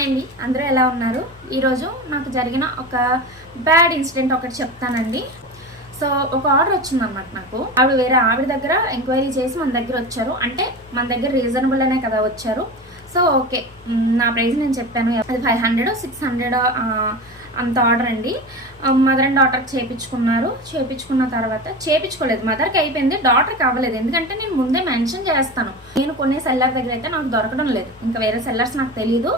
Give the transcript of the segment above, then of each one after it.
Hi అండి అందరూ ఎలా ఉన్నారు? ఈరోజు నాకు జరిగిన ఒక బ్యాడ్ ఇన్సిడెంట్ ఒకటి చెప్తానండి. సో ఒక ఆర్డర్ వచ్చిందనమాట నాకు. ఆవిడ వేరే ఆవిడ దగ్గర ఎంక్వైరీ చేసి మన దగ్గర వచ్చారు. అంటే మన దగ్గర రీజనబుల్ అనే కదా వచ్చారు. So okay. నా ప్రైస్ నేను చెప్పాను. అది ఫైవ్ హండ్రెడ్ సిక్స్ హండ్రెడ్ అంత ఆర్డర్ అండి. మదర్ అండ్ డాటర్కి చేపించుకున్నారు. చేపించుకున్న తర్వాత చేపించుకోలేదు. మదర్కి అయిపోయింది. డాటర్కి అవ్వలేదు. ఎందుకంటే నేను ముందే మెన్షన్ చేస్తాను. నేను కొనే సెల్లర్ దగ్గర అయితే నాకు దొరకడం లేదు. ఇంకా వేరే సెల్లర్స్ నాకు తెలియదు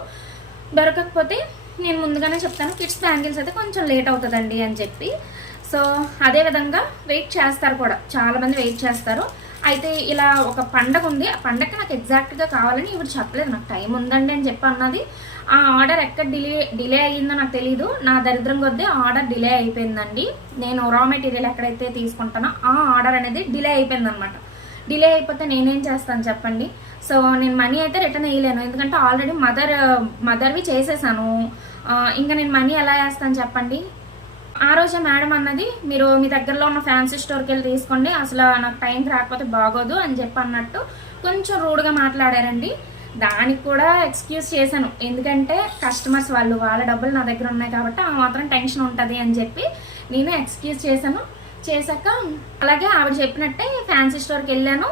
దొరకకపోతే నేను ముందుగానే చెప్తాను. కిడ్స్ బ్యాంగిల్స్ అయితే కొంచెం లేట్ అవుతుందండి అని చెప్పి. సో అదే విధంగా వెయిట్ చేస్తారు కూడా. చాలా మంది వెయిట్ చేస్తారు. అయితే ఇలా ఒక పండగ ఉంది. ఆ పండగకి నాకు ఎగ్జాక్ట్గా కావాలని ఇప్పుడు చెప్పలేదు. నాకు టైం ఉందండి అని చెప్పి అన్నది. ఆ ఆర్డర్ ఎక్కడ డిలే డిలే అయ్యిందో నాకు తెలియదు నా దరిద్రం కొద్దీ ఆర్డర్ డిలే అయిపోయిందండి. నేను రా మెటీరియల్ ఎక్కడైతే తీసుకుంటానో ఆ ఆర్డర్ అనేది డిలే అయిపోయింది అనమాట డిలే అయిపోతే నేనేం చేస్తాను చెప్పండి? సో నేను మనీ అయితే రిటర్న్ వేయలేను. ఎందుకంటే ఆల్రెడీ మదర్ మదర్వి చేసేసాను. ఇంకా నేను మనీ ఎలా వేస్తాను చెప్పండి? ఆ రోజే మేడం అన్నది మీరు మీ దగ్గరలో ఉన్న ఫ్యాన్సీ స్టోర్కి వెళ్ళి తీసుకోండి. అసలు నాకు టైంకి రాకపోతే బాగోదు అని చెప్పి అన్నట్టు కొంచెం రూడ్గా మాట్లాడారండి. దానికి కూడా ఎక్స్క్యూజ్ చేశాను. ఎందుకంటే కస్టమర్స్ వాళ్ళు వాళ్ళ డబ్బులు నా దగ్గర ఉన్నాయి కాబట్టి ఆ మాత్రం టెన్షన్ ఉంటుంది అని చెప్పి నేను ఎక్స్క్యూజ్ చేశాను. చేశాక అలాగే ఆవిడ చెప్పినట్టే ఫ్యాన్సీ స్టోర్కి వెళ్ళాను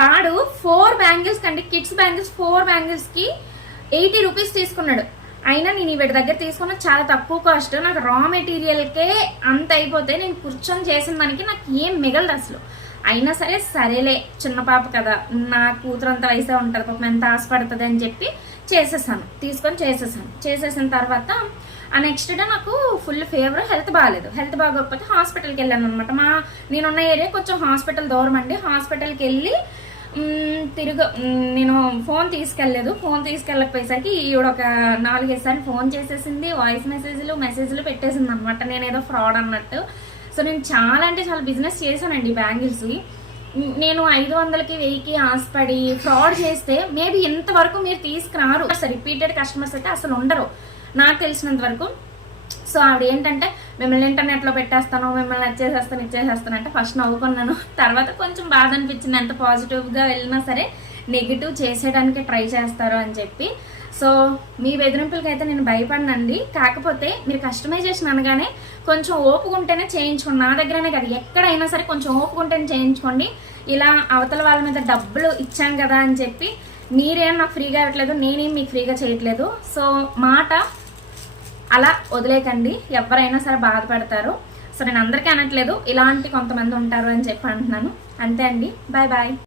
వాడు ఫోర్ బ్యాంగిల్స్ కంటే కిడ్స్ బ్యాంగిల్స్ ఫోర్ బ్యాంగిల్స్కి ఎయిటీ రూపీస్ తీసుకున్నాడు. అయినా నేను వీటి దగ్గర తీసుకున్న చాలా తక్కువ కాస్ట్ నాకు రా మెటీరియల్కే అంత అయిపోతే నేను కూర్చొని చేసిన దానికి నాకు ఏం మిగలదు అసలు. అయినా సరే సరేలే చిన్న పాప కదా నా కూతురు అంత వయసే ఉంటుంది పాపం ఎంత ఆశపడుతుంది అని చెప్పి చేసేసాను తీసుకొని చేసేసాను. చేసేసిన తర్వాత ఆ నెక్స్ట్ డే నాకు ఫుల్ ఫీవర్ హెల్త్ బాగాలేదు హెల్త్ బాగోకపోతే హాస్పిటల్కి వెళ్ళాను అనమాట మా నేనున్న ఏరియా కొంచెం హాస్పిటల్ దూరం అండి. హాస్పిటల్కి వెళ్ళి తిరుగు నేను ఫోన్ తీసుకెళ్ళలేదు. ఫోన్ తీసుకెళ్ళకపోయేసరికి ఈవిడ ఒక నాలుగేసారి ఫోన్ చేసేసింది. వాయిస్ మెసేజ్లు మెసేజ్లు పెట్టేసింది అనమాట నేను ఏదో ఫ్రాడ్ అన్నట్టు. సో నేను చాలా అంటే చాలా బిజినెస్ చేశానండి బ్యాంగిల్స్వి నేను ఐదు వందలకి వెయ్యికి ఆశపడి ఫ్రాడ్ చేస్తే మేబీ ఎంతవరకు మీరు తీసుకురారు. రిపీటెడ్ కస్టమర్స్ అయితే అసలు ఉండరు. నాకు తెలిసినంత వరకు సో ఆవిడ ఏంటంటే మిమ్మల్ని ఇంటర్నెట్లో పెట్టేస్తాను మిమ్మల్ని వచ్చేసేస్తాను ఇచ్చేసేస్తాను అంటే ఫస్ట్ నవ్వుకున్నాను. తర్వాత కొంచెం బాధ అనిపించింది ఎంత పాజిటివ్గా వెళ్ళినా సరే నెగిటివ్ చేసేయడానికి ట్రై చేస్తారు అని చెప్పి. సో మీ బెదిరింపులకి అయితే నేను భయపడినండి. కాకపోతే మీరు కస్టమైజేషన్ అనగానే కొంచెం ఓపుకుంటేనే చేయించుకోండి. నా దగ్గరనే కదా ఎక్కడైనా సరే కొంచెం ఓపుకుంటేనే చేయించుకోండి. ఇలా అవతల వాళ్ళ మీద డబ్బులు ఇచ్చాను కదా అని చెప్పి మీరేం నాకు ఫ్రీగా ఇవ్వట్లేదు నేనేం మీకు ఫ్రీగా చేయట్లేదు. సో మాట అలా వదిలేకండి ఎవరైనా సరే బాధపడతారు. సో నేను అందరికీ అనట్లేదు. ఇలాంటి కొంతమంది ఉంటారు అని చెప్పి అంటున్నాను. అంతే అండి. Bye bye.